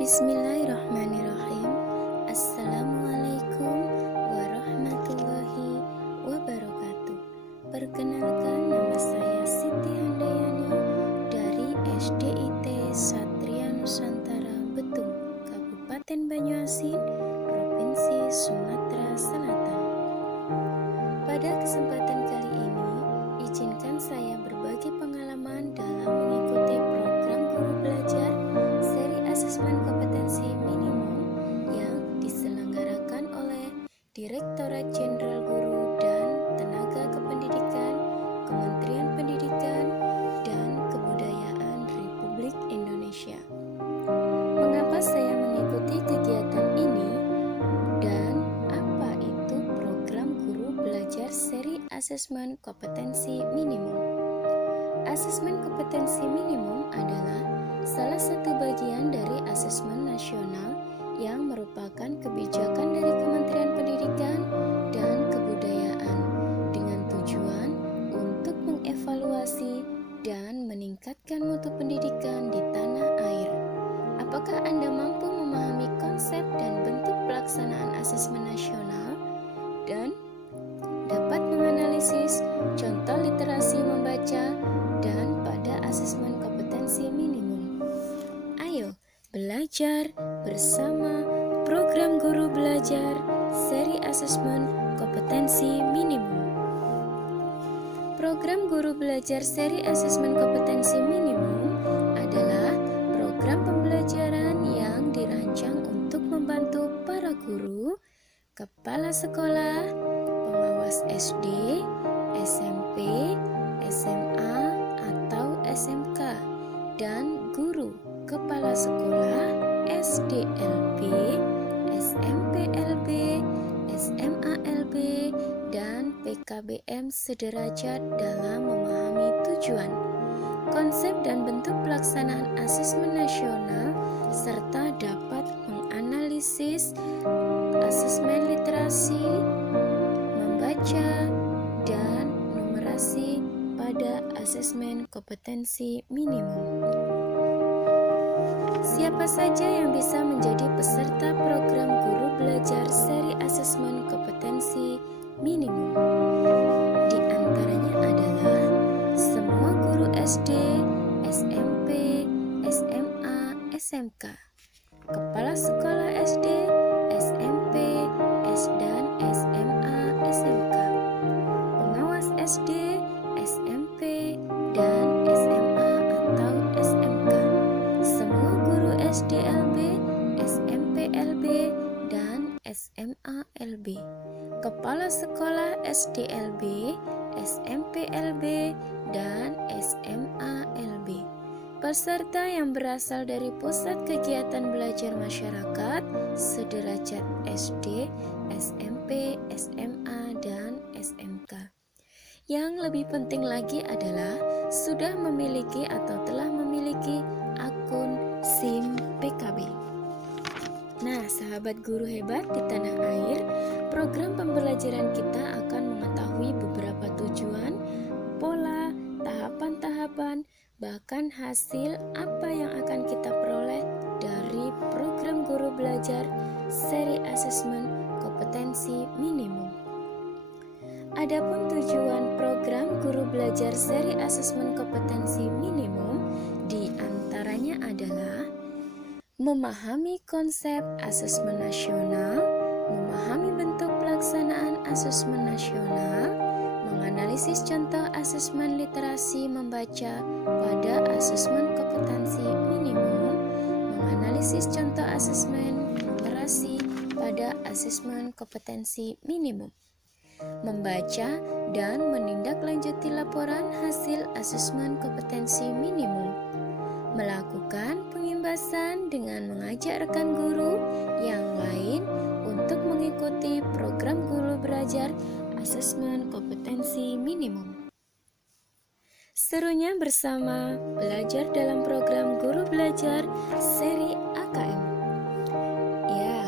Bismillahirrahmanirrahim. Assalamualaikum warahmatullahi wabarakatuh. Perkenalkan, nama saya Siti Handayani dari SDIT Satria Nusantara Betung, Kabupaten Banyuasin, Provinsi Sumatera Selatan. Pada kesempatan kali ini, izinkan saya berbagi pengalaman dalam mengikuti program guru belajar seri asesmen kompetensi minimum yang diselenggarakan oleh Direktorat Jenderal Guru dan Tenaga Kependidikan, Kementerian Pendidikan dan Kebudayaan Republik Indonesia. Mengapa saya mengikuti kegiatan ini dan apa itu program guru belajar seri asesmen kompetensi minimum? Asesmen kompetensi minimum adalah salah satu bagian dari asesmen nasional yang merupakan kebijakan dari Kementerian Pendidikan dan Kebudayaan dengan tujuan untuk mengevaluasi dan meningkatkan mutu pendidikan di tanah air. Apakah Anda mampu memahami konsep dan bentuk pelaksanaan asesmen nasional dan dapat menganalisis contoh literasi membaca dan pada asesmen kompetensi minimum? Ayo belajar bersama program guru belajar seri asesmen kompetensi minimum. Program guru belajar seri asesmen kompetensi minimum adalah program pembelajaran yang dirancang untuk membantu para guru, kepala sekolah, pengawas SD, SMP, SMA, atau SMK, dan guru kepala sekolah SDLB, SMPLB, SMALB, dan PKBM sederajat dalam memahami tujuan, konsep dan bentuk pelaksanaan asesmen nasional serta dapat menganalisis asesmen literasi, membaca, dan numerasi pada asesmen kompetensi minimum. Siapa saja yang bisa menjadi peserta program guru belajar seri asesmen kompetensi minimum? Di antaranya adalah semua guru SD, SMP, SMA, SMK, kepala sekolah SD, SMP, dan SMA, SMK, pengawas SD, SMP, dan SMA atau SMK, semua guru SDLB, SMPLB, dan SMALB, kepala sekolah SDLB, SMPLB, dan SMALB, peserta yang berasal dari pusat kegiatan belajar masyarakat sederajat SD, SMP, SMA, dan SMK. Yang lebih penting lagi adalah sudah memiliki atau telah memiliki akun SIM PKB. Nah, sahabat guru hebat di tanah air, program pembelajaran kita akan mengetahui beberapa tujuan, pola, tahapan-tahapan, bahkan hasil apa yang akan kita peroleh dari program guru belajar seri asesmen kompetensi minimum. Adapun tujuan program guru belajar seri asesmen kompetensi minimum diantaranya adalah memahami konsep asesmen nasional, memahami bentuk pelaksanaan asesmen nasional, menganalisis contoh asesmen literasi membaca pada asesmen kompetensi minimum, menganalisis contoh asesmen numerasi pada asesmen kompetensi minimum, membaca dan menindaklanjuti laporan hasil asesmen kompetensi minimum, melakukan pengimbasan dengan mengajak rekan guru yang lain untuk mengikuti program guru belajar asesmen kompetensi minimum. Serunya bersama belajar dalam program guru belajar seri AKM. Ya,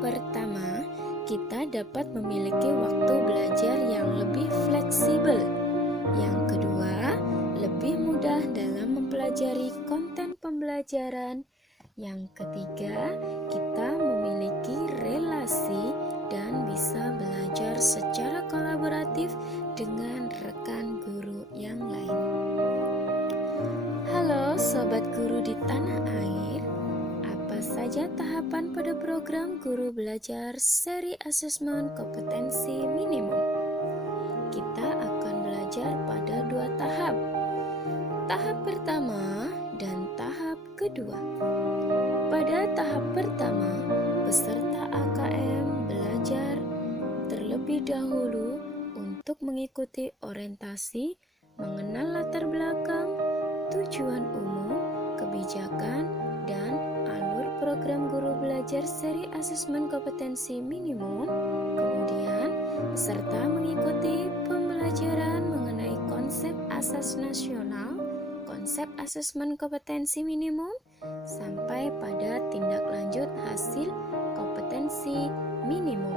pertama, kita dapat memiliki waktu belajar yang lebih fleksibel. Yang kedua, lebih mudah dalam mempelajari konten pembelajaran. Yang ketiga, kita memiliki relasi dan bisa belajar secara kolaboratif dengan rekan guru yang lain. Halo sobat guru di tanah air, apa saja tahapan pada program guru belajar seri asesmen kompetensi minimum? Kita akan belajar pada 2 tahap. Tahap pertama dan tahap kedua. Pada tahap pertama, peserta AKM belajar terlebih dahulu untuk mengikuti orientasi, mengenal latar belakang, tujuan umum, kebijakan, dan alur program guru belajar seri asesmen kompetensi minimum. Kemudian, peserta mengikuti pembelajaran mengenai konsep asas nasional, konsep asesmen kompetensi minimum, sampai pada tindak lanjut hasil kompetensi minimum.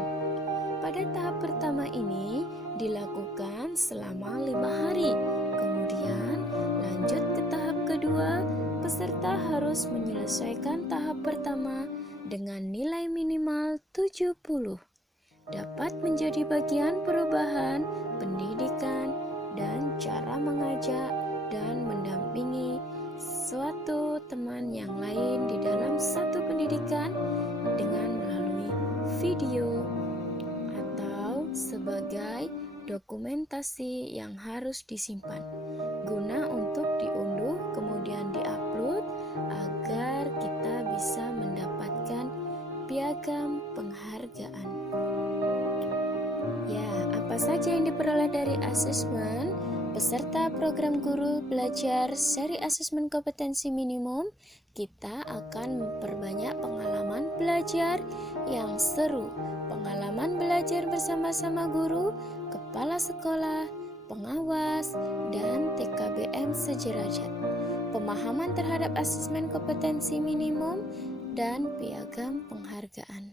Pada tahap pertama ini dilakukan selama 5 hari. Kemudian lanjut ke tahap kedua, peserta harus menyelesaikan tahap pertama dengan nilai minimal 70. Dapat menjadi bagian perubahan pendidikan dan cara mengajak dan mendampingi suatu teman yang lain di dalam satu pendidikan dengan melalui video atau sebagai dokumentasi yang harus disimpan guna untuk diunduh kemudian diupload agar kita bisa mendapatkan piagam penghargaan. Ya, apa saja yang diperoleh dari asesmen? Peserta program guru belajar seri asesmen kompetensi minimum, kita akan memperbanyak pengalaman belajar yang seru, pengalaman belajar bersama-sama guru, kepala sekolah, pengawas, dan TKBM sederajat, pemahaman terhadap asesmen kompetensi minimum, dan piagam penghargaan.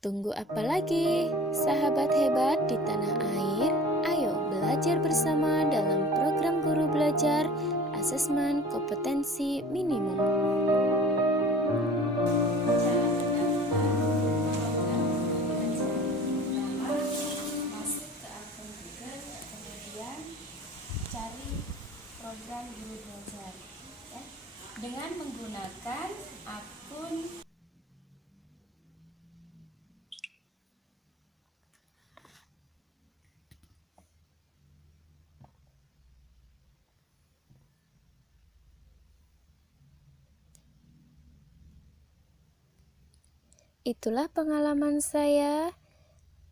Tunggu apa lagi, sahabat hebat di tanah air? Ayo belajar bersama dalam program guru belajar asesmen kompetensi minimum. Masuk ke akun Google, kemudian cari program guru belajar ya, dengan menggunakan akun Itulah pengalaman saya.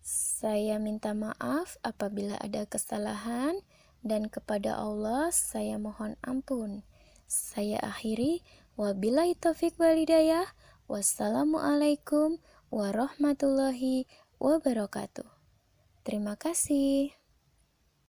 Saya minta maaf apabila ada kesalahan dan kepada Allah saya mohon ampun. Saya akhiri, wabillahi taufik wal hidayah. Wassalamualaikum warahmatullahi wabarakatuh. Terima kasih.